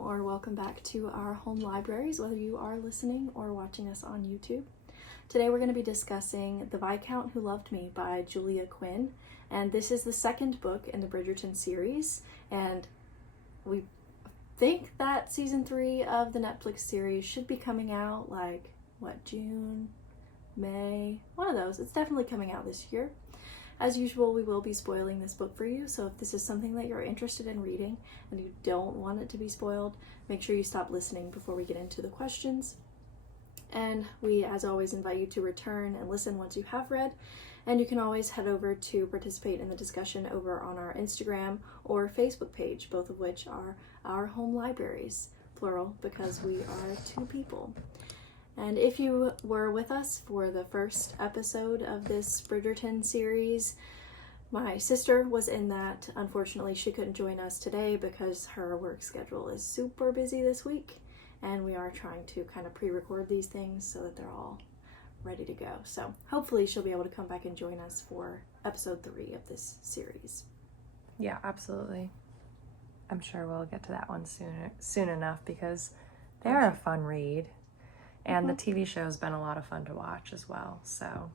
or welcome back to our home libraries, whether you are listening or watching us on YouTube. Today we're going to be discussing The Viscount Who Loved Me by Julia Quinn, and this is the second book in the Bridgerton series, and we think that season 3 of the Netflix series should be coming out June, May, one of those. It's definitely coming out this year. As usual, we will be spoiling this book for you, so if this is something that you're interested in reading and you don't want it to be spoiled, make sure you stop listening before we get into the questions. And we, as always, invite you to return and listen once you have read, and you can always head over to participate in the discussion over on our Instagram or Facebook page, both of which are our home libraries, plural, because we are 2 people. And if you were with us for the first episode of this Bridgerton series, my sister was in that. Unfortunately, she couldn't join us today because her work schedule is super busy this week, and we are trying to kind of pre-record these things so that they're all ready to go. So hopefully she'll be able to come back and join us for episode 3 of this series. Yeah, absolutely. I'm sure we'll get to that one soon enough because they are a fun read. And the TV show's been a lot of fun to watch as well, so.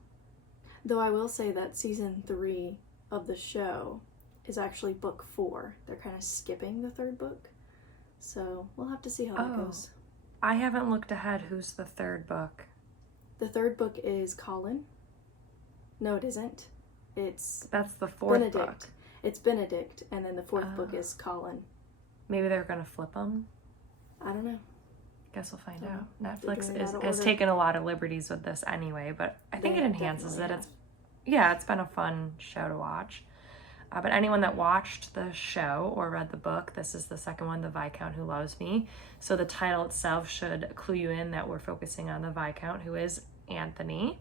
Though I will say that season 3 of the show is actually book 4. They're kind of skipping the 3rd book. So we'll have to see how that goes. I haven't looked ahead. Who's the 3rd book? The 3rd book is Colin. No, it isn't. That's the 4th Benedict. book. It's Benedict, and then the 4th book is Colin. Maybe they're going to flip them? I don't know. Guess we'll find out. Netflix has taken a lot of liberties with this anyway, but I think it enhances it. It's been a fun show to watch. But anyone that watched the show or read the book, this is the second one, The Viscount Who Loves Me. So the title itself should clue you in that we're focusing on the Viscount, who is Anthony.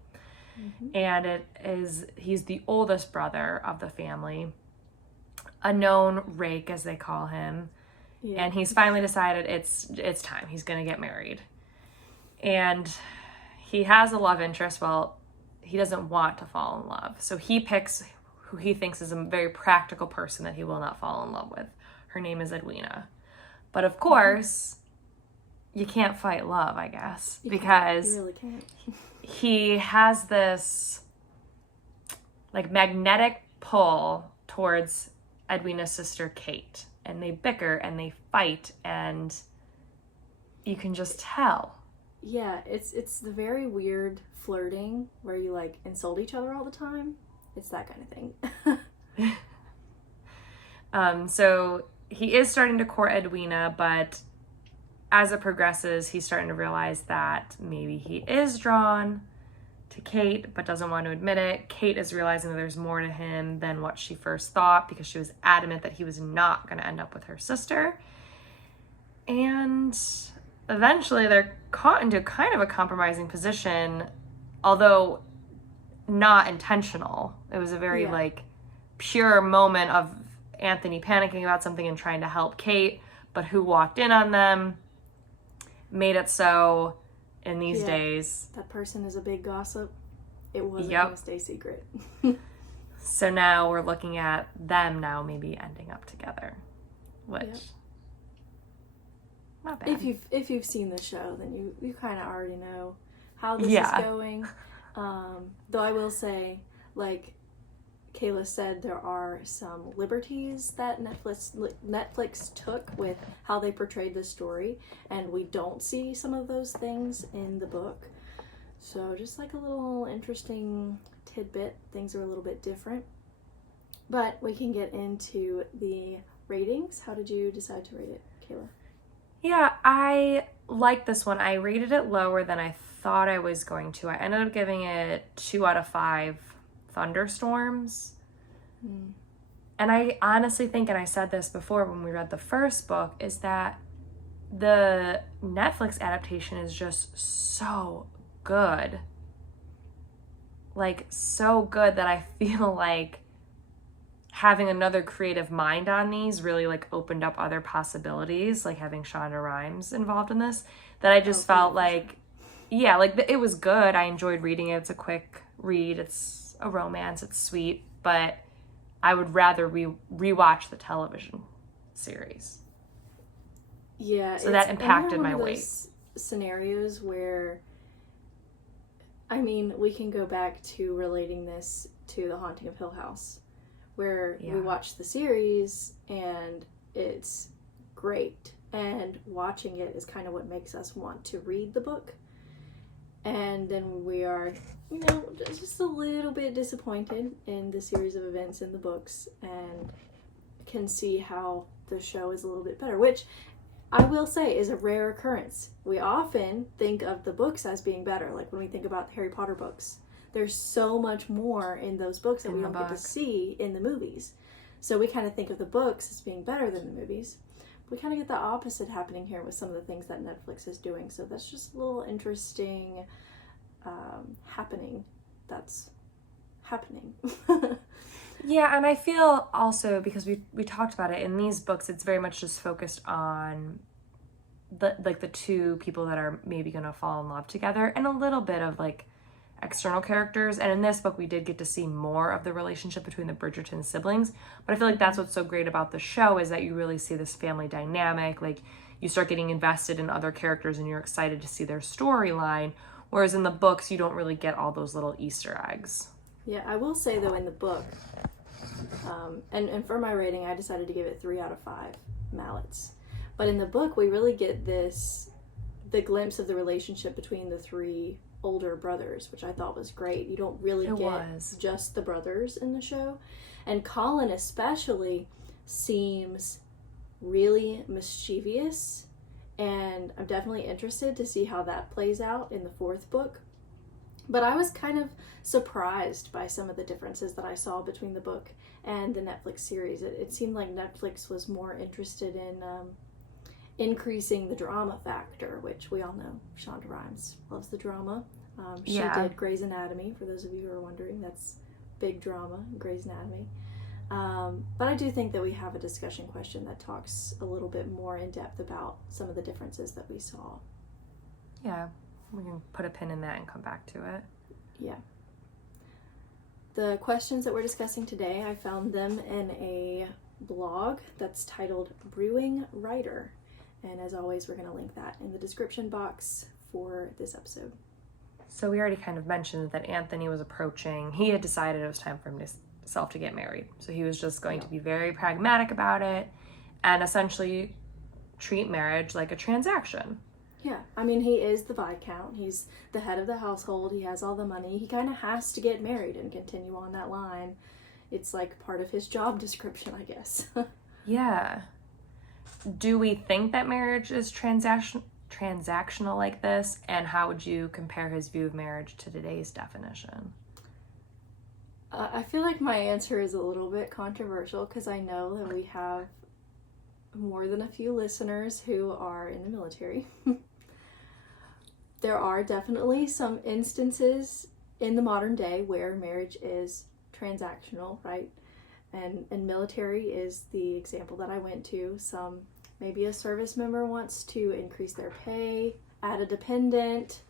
Mm-hmm. And he's the oldest brother of the family, a known rake, as they call him. Yeah. And he's finally decided it's time. He's going to get married. And he has a love interest. Well, he doesn't want to fall in love. So he picks who he thinks is a very practical person that he will not fall in love with. Her name is Edwina. But of course, you can't fight love, I guess. You really can't. He has this magnetic pull towards Edwina's sister, Kate. And they bicker and they fight, and you can just tell. Yeah, it's the very weird flirting where you insult each other all the time. It's that kind of thing. So he is starting to court Edwina, but as it progresses, he's starting to realize that maybe he is drawn to Kate, but doesn't want to admit it. Kate is realizing that there's more to him than what she first thought because she was adamant that he was not going to end up with her sister. And eventually they're caught into kind of a compromising position, although not intentional. It was a very pure moment of Anthony panicking about something and trying to help Kate, but who walked in on them made it so in these days. That person is a big gossip. It wasn't going to stay secret. So now we're looking at them now maybe ending up together, which not bad. If you've seen the show, then you kind of already know how this is going. Though I will say, Kayla said, there are some liberties that Netflix took with how they portrayed this story, and we don't see some of those things in the book. So just a little interesting tidbit. Things are a little bit different. But we can get into the ratings. How did you decide to rate it, Kayla? Yeah, I like this one. I rated it lower than I thought I was going to. I ended up giving it 2 out of 5 thunderstorms. And I honestly think, and I said this before when we read the first book, is that the Netflix adaptation is just so good. So good that I feel like having another creative mind on these really opened up other possibilities, having Shonda Rhimes involved in this, that I just felt it was good. I enjoyed reading it. It's a quick read. It's a romance. It's sweet, but I would rather rewatch the television series. Yeah. So that impacted my weight. Scenarios where, I mean, we can go back to relating this to The Haunting of Hill House, where we watched the series and it's great, and watching it is kind of what makes us want to read the book, and then we are, you know, just a little bit disappointed in the series of events in the books, and can see how the show is a little bit better, which I will say is a rare occurrence. We often think of the books as being better, like when we think about the Harry Potter books. There's so much more in those books that we don't get to see in the movies. So we kind of think of the books as being better than the movies. We kind of get the opposite happening here with some of the things that Netflix is doing. So that's just a little interesting happening that's happening. Yeah, and I feel also, because we talked about it, in these books, it's very much just focused on the two people that are maybe going to fall in love together, and a little bit of like external characters. And in this book, we did get to see more of the relationship between the Bridgerton siblings. But I feel like that's what's so great about the show, is that you really see this family dynamic. Like, you start getting invested in other characters and you're excited to see their storyline. Whereas in the books, you don't really get all those little Easter eggs. Yeah, I will say though, in the book, and for my rating, I decided to give it 3 out of 5 mallets. But in the book, we really get the glimpse of the relationship between the 3 older brothers, which I thought was great. You don't really get just the brothers in the show. And Colin especially seems really mischievous, and I'm definitely interested to see how that plays out in the 4th book. But I was kind of surprised by some of the differences that I saw between the book and the Netflix series. It seemed like Netflix was more interested in increasing the drama factor, which we all know Shonda Rhimes loves the drama. She did Grey's Anatomy, for those of you who are wondering. That's big drama, Grey's Anatomy. But I do think that we have a discussion question that talks a little bit more in depth about some of the differences that we saw. Yeah, we can put a pin in that and come back to it. Yeah. The questions that we're discussing today, I found them in a blog that's titled Brewing Writer. And as always, we're going to link that in the description box for this episode. So we already kind of mentioned that Anthony was approaching, he had decided it was time for himself to get married. So he was just going to be very pragmatic about it and essentially treat marriage like a transaction. Yeah, I mean, he is the Viscount. He's the head of the household. He has all the money. He kind of has to get married and continue on that line. It's like part of his job description, I guess. Yeah. Do we think that marriage is transactional like this? And how would you compare his view of marriage to today's definition? I feel like my answer is a little bit controversial because I know that we have more than a few listeners who are in the military. There are definitely some instances in the modern day where marriage is transactional, right? And military is the example that I went to. Maybe a service member wants to increase their pay, add a dependent.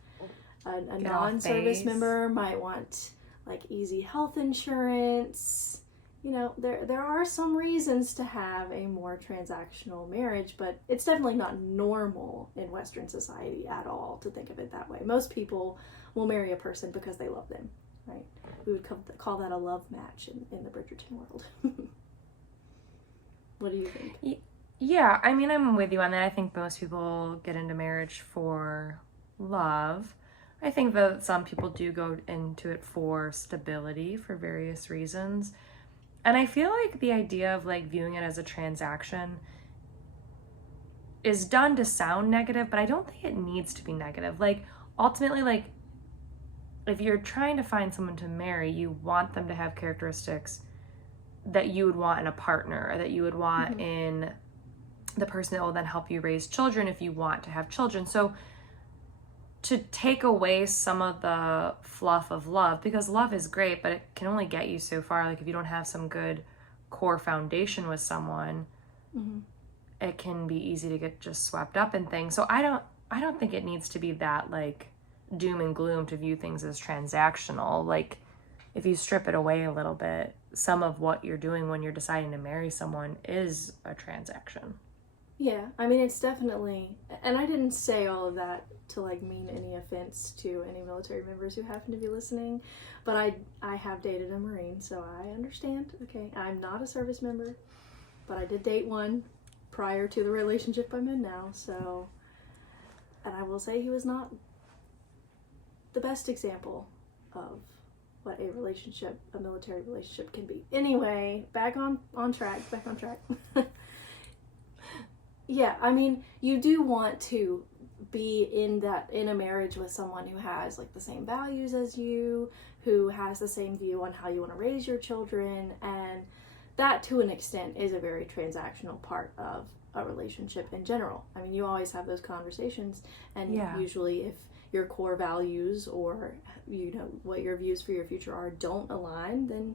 A non-service member might want like easy health insurance. You know, there are some reasons to have a more transactional marriage, but it's definitely not normal in Western society at all to think of it that way. Most people will marry a person because they love them, right? We would call that a love match in the Bridgerton world. What do you think? Yeah, I mean, I'm with you on that. I think most people get into marriage for love. I think that some people do go into it for stability for various reasons. And I feel like the idea of like viewing it as a transaction is done to sound negative, but I don't think it needs to be negative. Like, ultimately, like, if you're trying to find someone to marry, you want them to have characteristics that you would want in a partner, or that you would want in the person that will then help you raise children if you want to have children. So to take away some of the fluff of love, because love is great, but it can only get you so far. Like, if you don't have some good core foundation with someone, it can be easy to get just swept up in things. So I don't think it needs to be that like doom and gloom to view things as transactional. Like, if you strip it away a little bit, some of what you're doing when you're deciding to marry someone is a transaction. Yeah, I mean, it's definitely, and I didn't say all of that to like mean any offense to any military members who happen to be listening, but I have dated a Marine, so I understand. Okay, I'm not a service member, but I did date one prior to the relationship I'm in now, so, and I will say he was not the best example of what a military relationship can be. Anyway, back on track. Yeah, I mean, you do want to be in a marriage with someone who has like the same values as you, who has the same view on how you want to raise your children, and that to an extent is a very transactional part of a relationship in general. I mean, you always have those conversations, and usually if your core values or what your views for your future are don't align, then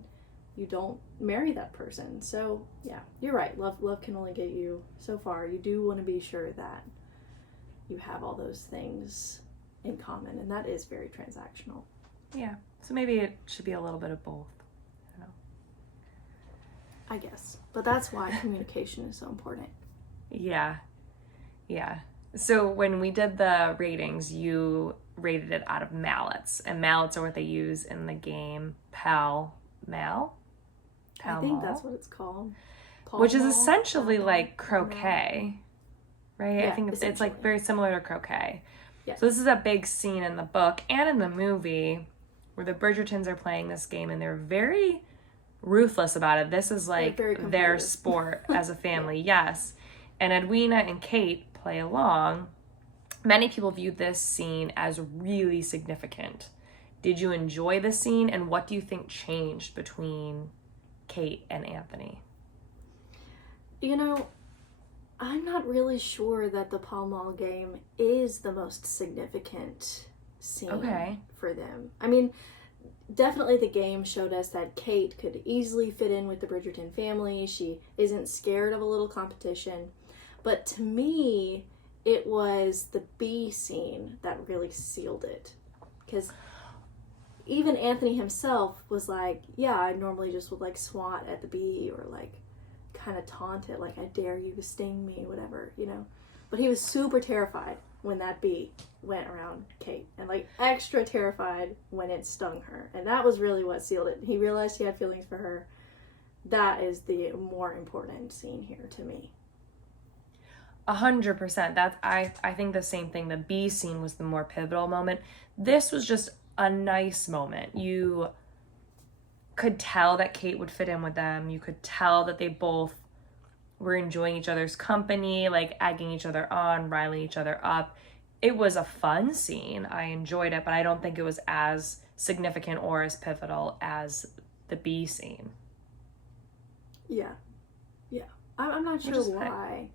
you don't marry that person. So yeah, you're right. Love can only get you so far. You do want to be sure that you have all those things in common, and that is very transactional. Yeah. So maybe it should be a little bit of both. I don't know. I guess. But that's why communication is so important. Yeah. Yeah. So when we did the ratings, you rated it out of mallets, and mallets are what they use in the game Pall Mall. I think that's what it's called. Which is essentially like croquet, right? Yeah, I think it's like very similar to croquet. Yes. So this is a big scene in the book and in the movie where the Bridgertons are playing this game, and they're very ruthless about it. This is like their sport as a family, yes. And Edwina and Kate play along. Many people view this scene as really significant. Did you enjoy the scene, and what do you think changed between Kate and Anthony? You know, I'm not really sure that the Pall Mall game is the most significant scene for them. I mean, definitely the game showed us that Kate could easily fit in with the Bridgerton family. She isn't scared of a little competition. But to me, it was the bee scene that really sealed it. Because even Anthony himself was like, yeah, I normally just would like swat at the bee or like kind of taunt it, like, I dare you to sting me, whatever, But he was super terrified when that bee went around Kate, and like extra terrified when it stung her. And that was really what sealed it. He realized he had feelings for her. That is the more important scene here to me. 100%. That's I think the same thing. The bee scene was the more pivotal moment. This was just a nice moment. You could tell that Kate would fit in with them. You could tell that they both were enjoying each other's company, like egging each other on, riling each other up. It was a fun scene. I enjoyed it, but I don't think it was as significant or as pivotal as the bee scene. Yeah. I'm not sure why.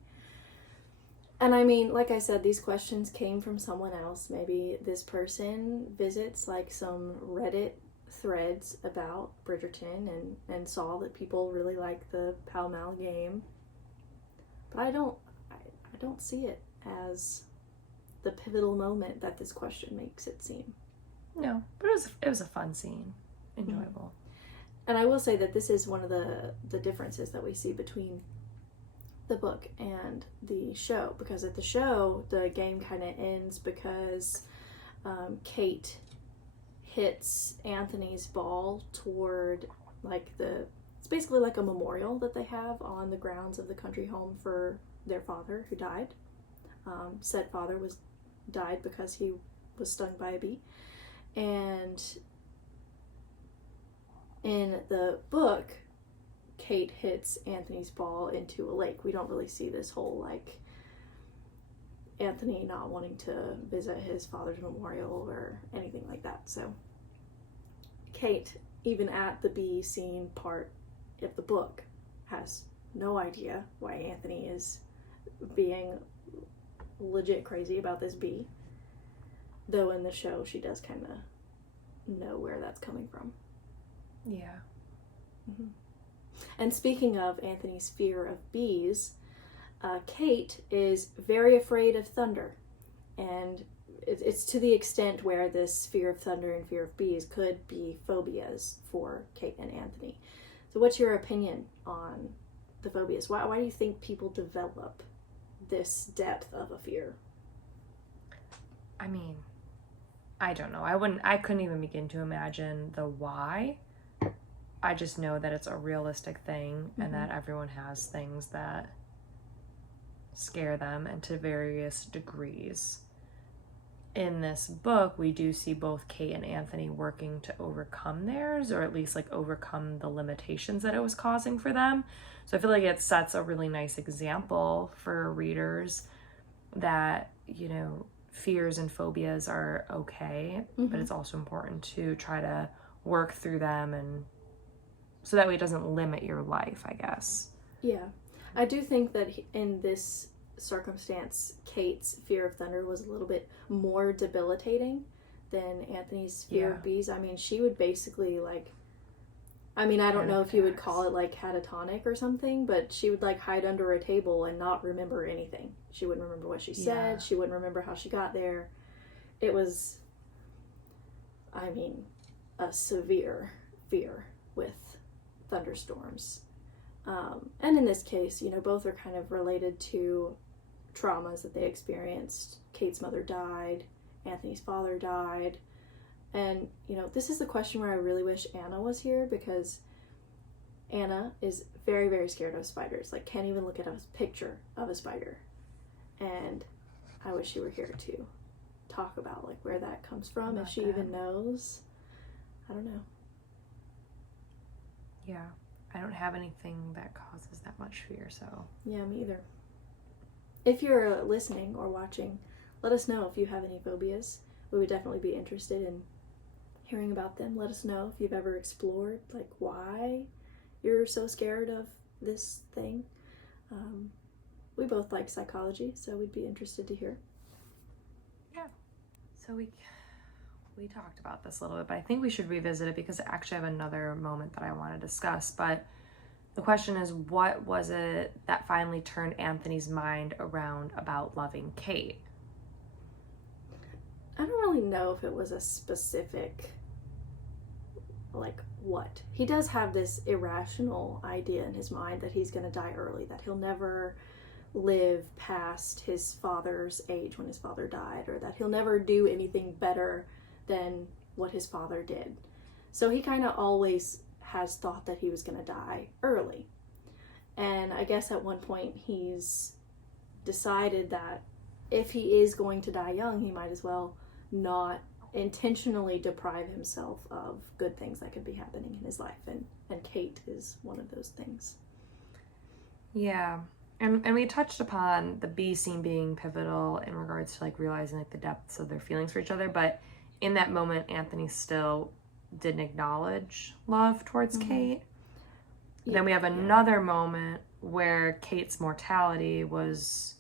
And I mean, like I said, these questions came from someone else. Maybe this person visits like some Reddit threads about Bridgerton and saw that people really like the Pall Mall game. But I don't see it as the pivotal moment that this question makes it seem. No, but it was a fun scene. Enjoyable. And I will say that this is one of the differences that we see between the book and the show, because at the show the game kind of ends because Kate hits Anthony's ball toward like it's basically like a memorial that they have on the grounds of the country home for their father who died. Said father died because he was stung by a bee. And in the book, Kate hits Anthony's ball into a lake. We don't really see this whole like Anthony not wanting to visit his father's memorial or anything like that. So Kate, even at the bee scene part of the book, has no idea why Anthony is being legit crazy about this bee. Though in the show she does kind of know where that's coming from. Yeah. Mm-hmm. And speaking of Anthony's fear of bees, Kate is very afraid of thunder. And it's to the extent where this fear of thunder and fear of bees could be phobias for Kate and Anthony. So what's your opinion on the phobias? Why do you think people develop this depth of a fear? I mean, I don't know. I couldn't even begin to imagine the why. I just know that it's a realistic thing and that everyone has things that scare them, and to various degrees. In this book, we do see both Kate and Anthony working to overcome theirs, or at least like overcome the limitations that it was causing for them. So I feel like it sets a really nice example for readers that, you know, fears and phobias are okay, but it's also important to try to work through them, and so that way it doesn't limit your life, I guess. Yeah. I do think that in this circumstance, Kate's fear of thunder was a little bit more debilitating than Anthony's fear of bees. I mean, she would basically I don't know if you would call it like catatonic or something, but she would like hide under a table and not remember anything. She wouldn't remember what she said. She wouldn't remember how she got there. It was, a severe fear with thunderstorms. And in this case, you know, both are kind of related to traumas that they experienced. Kate's mother died, Anthony's father died. And, you know, this is the question where I really wish Anna was here, because Anna is very, very scared of spiders. Like, can't even look at a picture of a spider. And I wish she were here to talk about, like, where that comes from, if she even knows. I don't know. Yeah. I don't have anything that causes that much fear, so. Yeah, me either. If you're listening or watching, let us know if you have any phobias. We would definitely be interested in hearing about them. Let us know if you've ever explored, like, why you're so scared of this thing. We both like psychology, so we'd be interested to hear. Yeah. So we talked about this a little bit, but I think we should revisit it because I actually have another moment that I want to discuss. But the question is, what was it that finally turned Anthony's mind around about loving Kate? I don't really know if it was a specific, like, what. He does have this irrational idea in his mind that he's going to die early, that he'll never live past his father's age when his father died, or that he'll never do anything better than what his father did. So he kind of always has thought that he was going to die early. And I guess at one point he's decided that if he is going to die young, he might as well not intentionally deprive himself of good things that could be happening in his life. And Kate is one of those things. Yeah. And we touched upon the bee scene being pivotal in regards to, like, realizing, like, the depths of their feelings for each other, but in that moment, Anthony still didn't acknowledge love towards Kate. Yeah, then we have another moment where Kate's mortality was,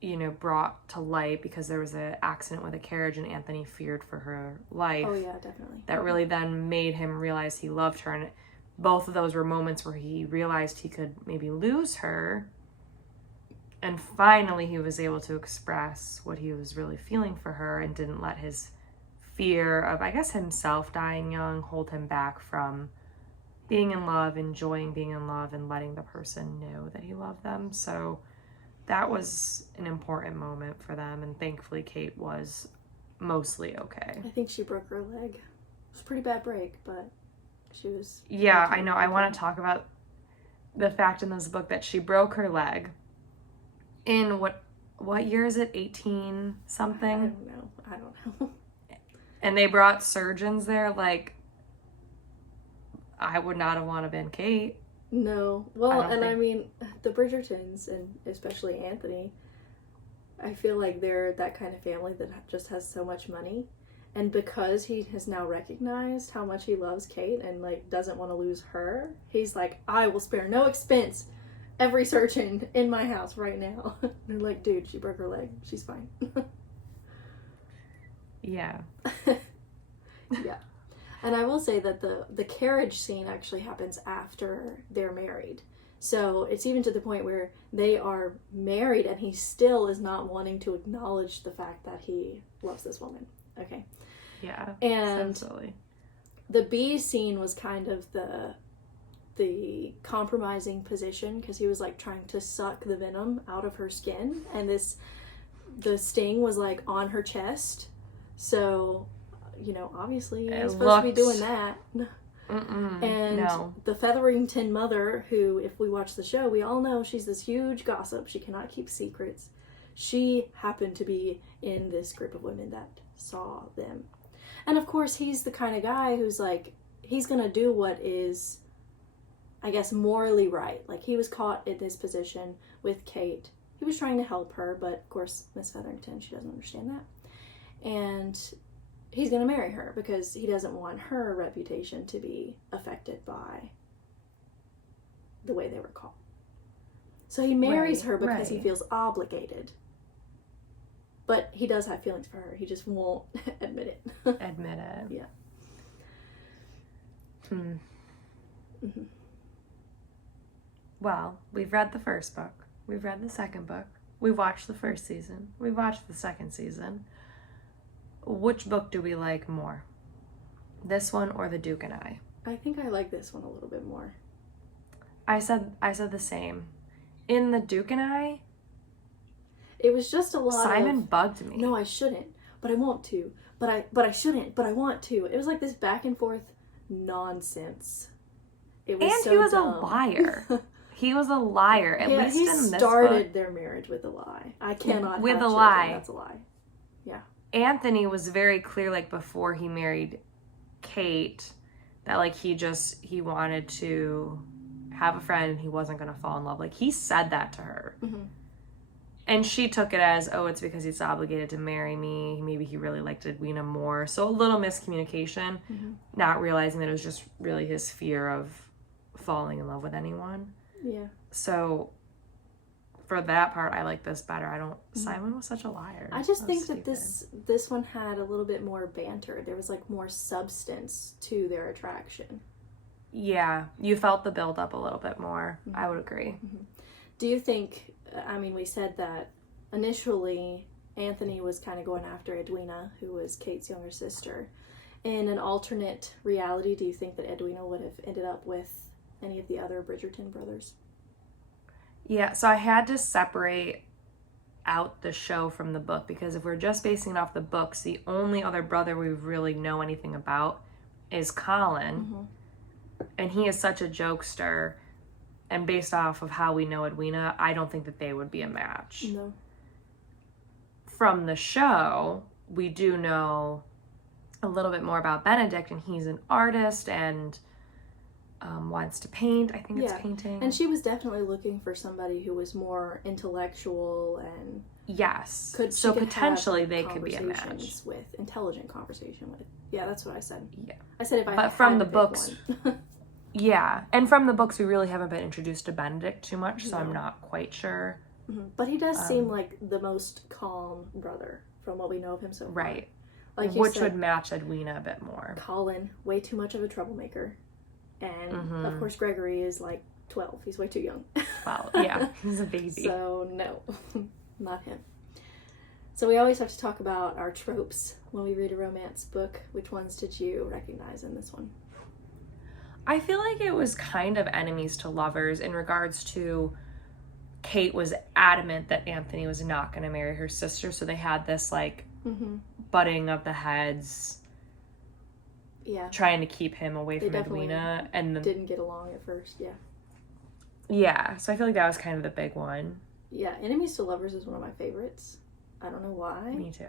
you know, brought to light because there was an accident with a carriage and Anthony feared for her life. Oh, yeah, definitely. That really then made him realize he loved her. And both of those were moments where he realized he could maybe lose her. And finally, he was able to express what he was really feeling for her and didn't let his fear of, I guess, himself dying young hold him back from being in love, enjoying being in love, and letting the person know that he loved them. So that was an important moment for them, and thankfully Kate was mostly okay. I think she broke her leg. It was a pretty bad break, but she was... Yeah, I know. Okay. I want to talk about the fact in this book that she broke her leg in what year is it? 18 something? I don't know. And they brought surgeons there. Like, I would not have wanted to been Kate. No. Well, I mean, the Bridgertons, and especially Anthony, I feel like they're that kind of family that just has so much money. And because he has now recognized how much he loves Kate and, like, doesn't want to lose her, he's like, I will spare no expense every surgeon in my house right now. They're like, dude, she broke her leg. She's fine. Yeah. Yeah. And I will say that the carriage scene actually happens after they're married. So it's even to the point where they are married and he still is not wanting to acknowledge the fact that he loves this woman. Okay. Yeah. And so silly. The bee scene was kind of the compromising position because he was like trying to suck the venom out of her skin, and the sting was like on her chest. So, you know, obviously he's supposed to be doing that. And no. the Featherington mother, who, if we watch the show, we all know she's this huge gossip. She cannot keep secrets. She happened to be in this group of women that saw them. And of course, he's the kind of guy who's like, he's going to do what is, I guess, morally right. Like, he was caught in this position with Kate. He was trying to help her, but of course, Miss Featherington, she doesn't understand that. And he's going to marry her because he doesn't want her reputation to be affected by the way they were caught. So he marries her because he feels obligated. But he does have feelings for her. He just won't admit it. Admit it. Yeah. Well, we've read the first book. We've read the second book. We've watched the first season. We've watched the second season. Which book do we like more? This one or The Duke and I? I think I like this one a little bit more. I said the same. In The Duke and I, it was just a lot Simon bugged me. No, I shouldn't, but I want to. But I shouldn't, but I want to. It was like this back and forth nonsense. It was he was dumb. a liar. He was a liar. At least in this book. He started their marriage with a lie. I cannot with have a children. lie. That's a lie. Yeah. Anthony was very clear, like, before he married Kate, that, like, he wanted to have a friend and he wasn't going to fall in love. Like, he said that to her. And she took it as, oh, it's because he's obligated to marry me. Maybe he really liked Edwina more. So a little miscommunication, not realizing that it was just really his fear of falling in love with anyone. Yeah. So for that part, I like this better. Simon was such a liar. I just think that this one had a little bit more banter. There was like more substance to their attraction. Yeah, you felt the build up a little bit more. I would agree. Do you think, I mean, we said that initially Anthony was kind of going after Edwina, who was Kate's younger sister. In an alternate reality, do you think that Edwina would have ended up with any of the other Bridgerton brothers? Yeah, so I had to separate out the show from the book, because if we're just basing it off the books, the only other brother we really know anything about is Colin. And he is such a jokester. And based off of how we know Edwina, I don't think that they would be a match. No. From the show, we do know a little bit more about Benedict, and he's an artist and wants to paint. I think it's painting. And she was definitely looking for somebody who was more intellectual and yes. So potentially they could be a match. With intelligent conversation with. Yeah, that's what I said. Yeah. I said if I. But from the books. Yeah, and from the books, we really haven't been introduced to Benedict too much, so I'm not quite sure. But he does seem like the most calm brother from what we know of him so far. Right. Like which would match Edwina a bit more. Colin, way too much of a troublemaker. And, of course, Gregory is like 12. He's way too young. Well, yeah, he's a baby. So, no, not him. So we always have to talk about our tropes when we read a romance book. Which ones did you recognize in this one? I feel like it was kind of enemies to lovers in regards to Kate was adamant that Anthony was not going to marry her sister, so they had this like butting of the heads, trying to keep him away from Edwina, and didn't get along at first. Yeah, so I feel like that was kind of the big one. Yeah, enemies to lovers is one of my favorites. I don't know why. Me too.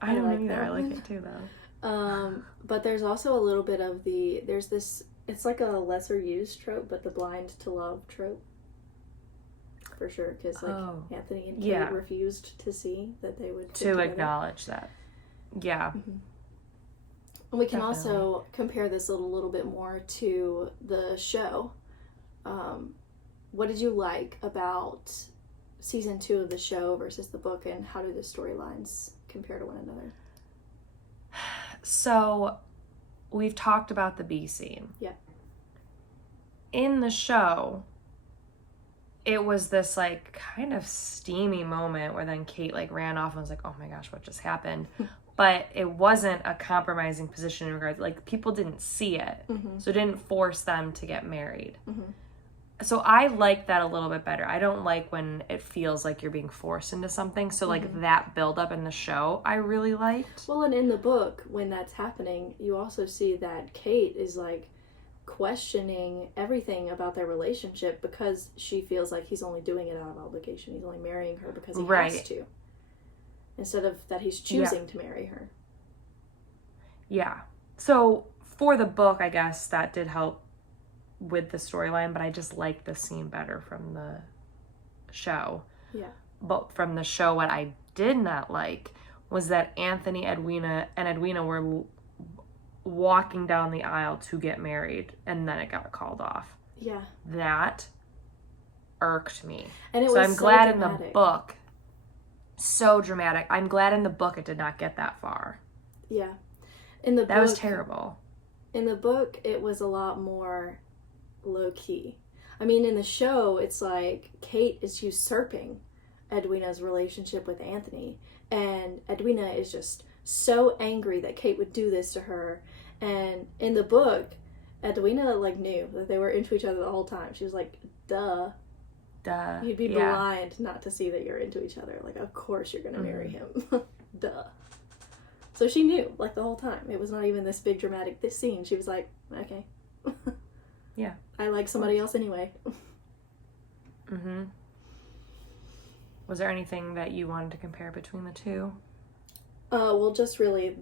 I don't know either. I like it too though. But there's also a little bit of there's this. It's like a lesser used trope, but the blind to love trope. For sure, because Anthony and Kate refused to see that they would to acknowledge that. Yeah. And we can also compare this a little bit more to the show. What did you like about season 2 of the show versus the book, and how do the storylines compare to one another? So, we've talked about the bee scene. Yeah. In the show, it was this like kind of steamy moment where then Kate like ran off and was like, oh my gosh, what just happened? but it wasn't a compromising position in regards, like, people didn't see it, so it didn't force them to get married. So I like that a little bit better. I don't like when it feels like you're being forced into something. So, like, that build-up in the show, I really liked. Well, and in the book, when that's happening, you also see that Kate is, like, questioning everything about their relationship because she feels like he's only doing it out of obligation. He's only marrying her because he has to. Instead of that he's choosing to marry her. Yeah. So, for the book, I guess that did help with the storyline, but I just like the scene better from the show. Yeah. But from the show, what I did not like was that Anthony, Edwina were walking down the aisle to get married, and then it got called off. Yeah. That irked me. And so I'm glad in the book, so dramatic. I'm glad in the book it did not get that far. Yeah. In the book, that was terrible. In the book, it was a lot more low-key. I mean, in the show, it's like Kate is usurping Edwina's relationship with Anthony, and Edwina is just so angry that Kate would do this to her. And in the book, Edwina, like, knew that they were into each other the whole time. She was like, duh. You'd be blind not to see that you're into each other. Like, of course you're gonna marry him. Duh. So she knew, like, the whole time. It was not even this big dramatic scene. She was like, okay. Yeah. I like somebody else anyway. Was there anything that you wanted to compare between the two? Well, just really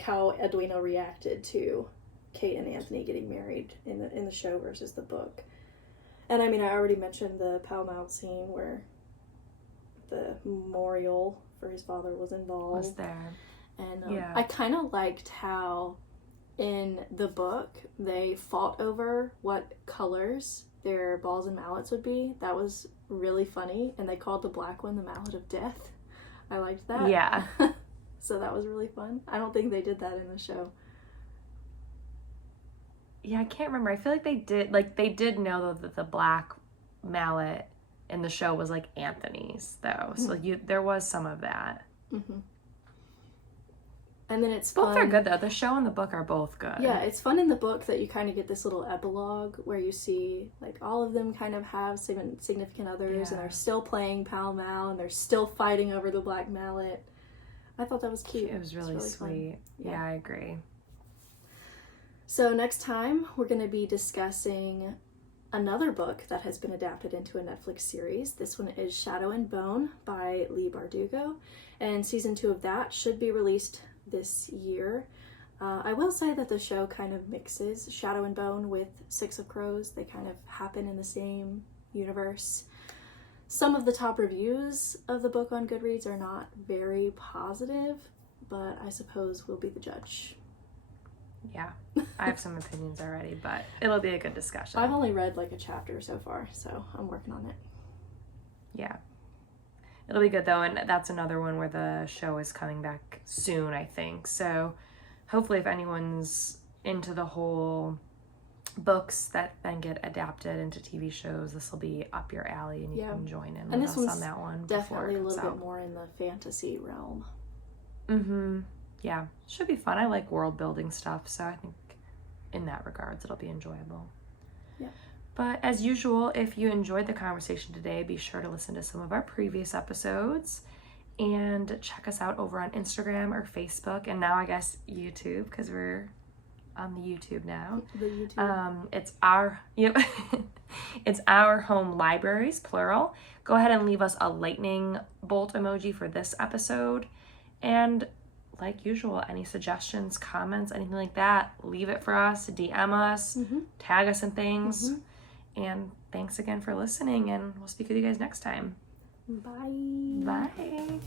how Edwina reacted to Kate and Anthony getting married in the show versus the book. And I mean, I already mentioned the Pall Mall scene where the memorial for his father was involved. Was there. And I kind of liked how in the book they fought over what colors their balls and mallets would be. That was really funny. And they called the black one the mallet of death. I liked that. Yeah. So that was really fun. I don't think they did that in the show. Yeah, I can't remember. I feel like they did know that the black mallet in the show was, like, Anthony's, though. So there was some of that. And then it's both fun. Both are good, though. The show and the book are both good. Yeah, it's fun in the book that you kind of get this little epilogue where you see, like, all of them kind of have significant others and they're still playing Pall Mall and they're still fighting over the black mallet. I thought that was cute. It was really sweet. Yeah, I agree. So next time, we're going to be discussing another book that has been adapted into a Netflix series. This one is Shadow and Bone by Leigh Bardugo, and season 2 of that should be released this year. I will say that the show kind of mixes Shadow and Bone with Six of Crows. They kind of happen in the same universe. Some of the top reviews of the book on Goodreads are not very positive, but I suppose we'll be the judge. Yeah, I have some opinions already, but it'll be a good discussion. I've only read like a chapter so far, so I'm working on it. Yeah. It'll be good, though, and that's another one where the show is coming back soon, I think. So hopefully if anyone's into the whole books that then get adapted into TV shows, this will be up your alley, and you can join in with us on that one. Definitely a little bit more in the fantasy realm. Yeah, should be fun. I like world building stuff, so I think in that regards it'll be enjoyable. Yeah. But as usual, if you enjoyed the conversation today, be sure to listen to some of our previous episodes and check us out over on Instagram or Facebook, and now I guess YouTube, because we're on the YouTube now. The YouTube. It's our it's our home libraries, plural. Go ahead and leave us a lightning bolt emoji for this episode, and like usual, any suggestions, comments, anything like that, leave it for us, DM us, tag us in things. And thanks again for listening, and we'll speak with you guys next time. Bye. Bye.